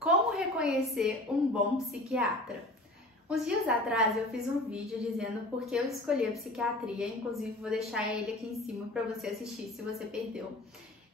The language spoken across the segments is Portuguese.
Como reconhecer um bom psiquiatra? Uns dias atrás eu fiz um vídeo dizendo por que eu escolhi a psiquiatria, inclusive vou deixar ele aqui em cima para você assistir se você perdeu.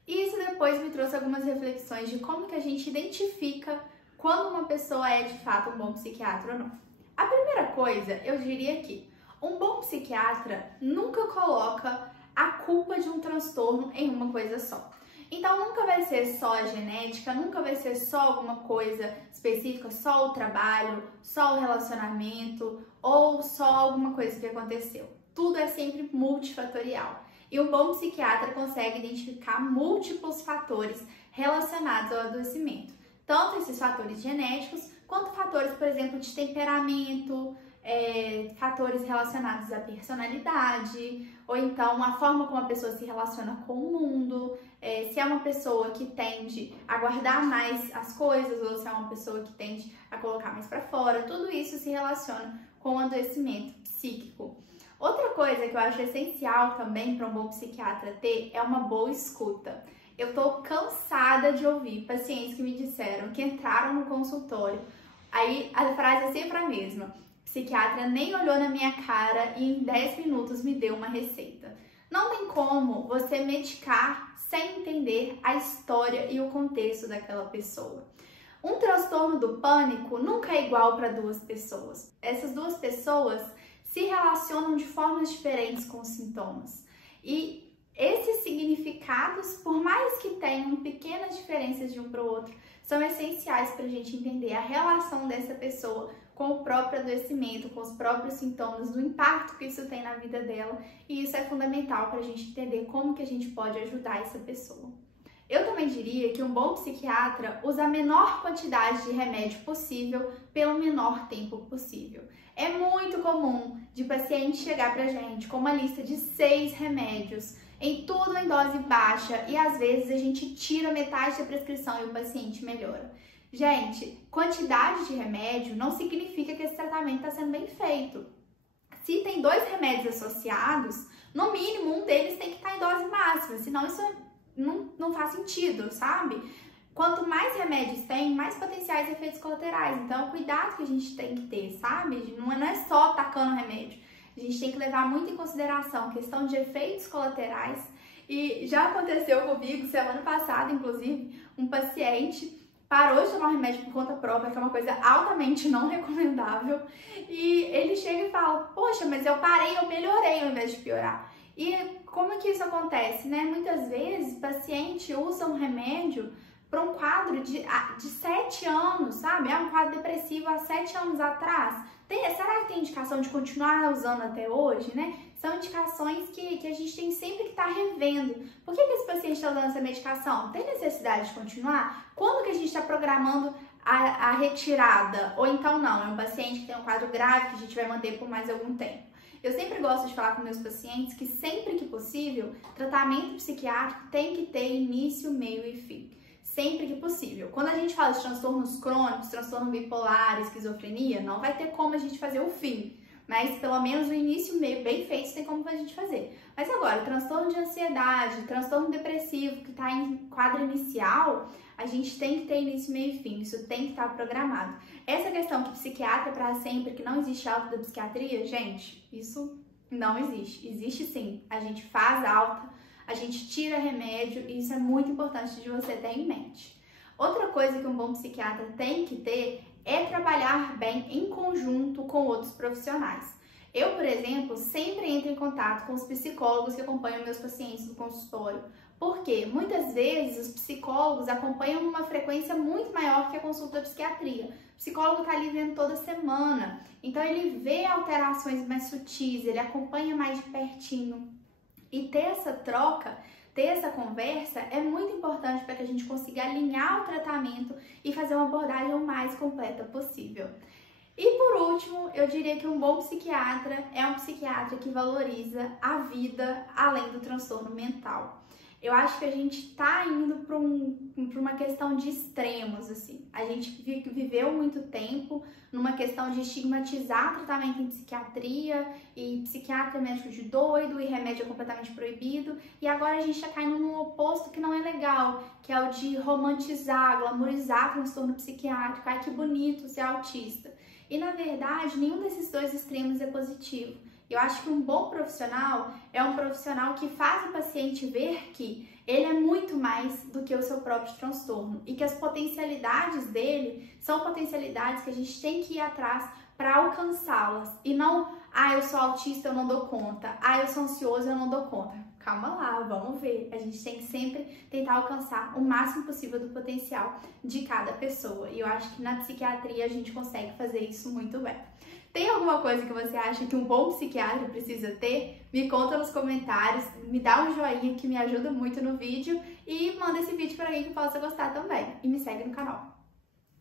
E isso depois me trouxe algumas reflexões de como que a gente identifica quando uma pessoa é de fato um bom psiquiatra ou não. A primeira coisa, eu diria que um bom psiquiatra nunca coloca a culpa de um transtorno em uma coisa só. Então nunca vai ser só a genética, nunca vai ser só alguma coisa específica, só o trabalho, só o relacionamento ou só alguma coisa que aconteceu. Tudo é sempre multifatorial. E um bom psiquiatra consegue identificar múltiplos fatores relacionados ao adoecimento. Tanto esses fatores genéticos, quanto fatores, por exemplo, de temperamento, fatores relacionados à personalidade, ou então a forma como a pessoa se relaciona com o mundo, se é uma pessoa que tende a guardar mais as coisas, ou se é uma pessoa que tende a colocar mais para fora, tudo isso se relaciona com o adoecimento psíquico. Outra coisa que eu acho essencial também para um bom psiquiatra ter é uma boa escuta. Eu tô cansada de ouvir pacientes que me disseram que entraram no consultório, aí a frase é sempre a mesma: psiquiatra nem olhou na minha cara e em 10 minutos me deu uma receita. Não tem como você medicar sem entender a história e o contexto daquela pessoa. Um transtorno do pânico nunca é igual para duas pessoas. Essas duas pessoas se relacionam de formas diferentes com os sintomas. E esses significados, por mais que tenham pequenas diferenças de um para o outro, são essenciais para a gente entender a relação dessa pessoa com o próprio adoecimento, com os próprios sintomas, do impacto que isso tem na vida dela, e isso é fundamental para a gente entender como que a gente pode ajudar essa pessoa. Eu também diria que um bom psiquiatra usa a menor quantidade de remédio possível pelo menor tempo possível. É muito comum de paciente chegar pra gente com uma lista de 6 remédios, tudo em dose baixa, e às vezes a gente tira metade da prescrição e o paciente melhora. Gente, quantidade de remédio não significa que esse tratamento está sendo bem feito. Se tem 2 remédios associados, no mínimo um deles tem que estar em dose máxima, senão isso não faz sentido, sabe? Quanto mais remédios tem, mais potenciais efeitos colaterais. Então, cuidado que a gente tem que ter, sabe? Não é só tacando remédio. A gente tem que levar muito em consideração a questão de efeitos colaterais. E já aconteceu comigo, semana passada, inclusive, um paciente parou de tomar remédio por conta própria, que é uma coisa altamente não recomendável. E ele chega e fala: poxa, mas eu parei, eu melhorei ao invés de piorar. E como é que isso acontece, né? Muitas vezes o paciente usa um remédio para um quadro de 7 anos, sabe? É um quadro depressivo há 7 anos atrás. Será que tem indicação de continuar usando até hoje, né? São indicações que a gente tem sempre que estar revendo. Por que esse paciente está usando essa medicação? Tem necessidade de continuar? Quando que a gente está programando a retirada? Ou então não, é um paciente que tem um quadro grave que a gente vai manter por mais algum tempo. Eu sempre gosto de falar com meus pacientes que sempre que possível, tratamento psiquiátrico tem que ter início, meio e fim. Sempre que possível. Quando a gente fala de transtornos crônicos, transtorno bipolar, esquizofrenia, não vai ter como a gente fazer o fim. Mas pelo menos o início e o meio bem feitos tem como a gente fazer. Mas agora, transtorno de ansiedade, transtorno depressivo que está em quadro inicial, a gente tem que ter início, meio e fim. Isso tem que estar programado. Essa questão que psiquiatra para sempre, que não existe alta da psiquiatria, gente, isso não existe. Existe sim. A gente faz alta, a gente tira remédio, e isso é muito importante de você ter em mente. Outra coisa que um bom psiquiatra tem que ter é trabalhar bem em conjunto com outros profissionais. Eu, por exemplo, sempre entro em contato com os psicólogos que acompanham meus pacientes no consultório, porque muitas vezes os psicólogos acompanham numa frequência muito maior que a consulta de psiquiatria. O psicólogo está ali vendo toda semana, então ele vê alterações mais sutis, ele acompanha mais de pertinho. E ter essa troca, ter essa conversa é muito importante para que a gente consiga alinhar o tratamento e fazer uma abordagem o mais completa possível. E por último, eu diria que um bom psiquiatra é um psiquiatra que valoriza a vida além do transtorno mental. Eu acho que a gente tá indo para uma questão de extremos, assim. A gente viveu muito tempo numa questão de estigmatizar tratamento em psiquiatria, e psiquiatra é médico de doido, e remédio é completamente proibido, e agora a gente tá caindo num oposto que não é legal, que é o de romantizar, glamorizar transtorno psiquiátrico. Ai, que bonito ser autista. E, na verdade, nenhum desses dois extremos é positivo. Eu acho que um bom profissional é um profissional que faz o paciente ver que ele é muito mais do que o seu próprio transtorno e que as potencialidades dele são potencialidades que a gente tem que ir atrás para alcançá-las e não, eu sou autista, eu não dou conta, eu sou ansioso, eu não dou conta. Calma lá, vamos ver. A gente tem que sempre tentar alcançar o máximo possível do potencial de cada pessoa. E eu acho que na psiquiatria a gente consegue fazer isso muito bem. Tem alguma coisa que você acha que um bom psiquiatra precisa ter? Me conta nos comentários, me dá um joinha que me ajuda muito no vídeo e manda esse vídeo para alguém que possa gostar também. E me segue no canal.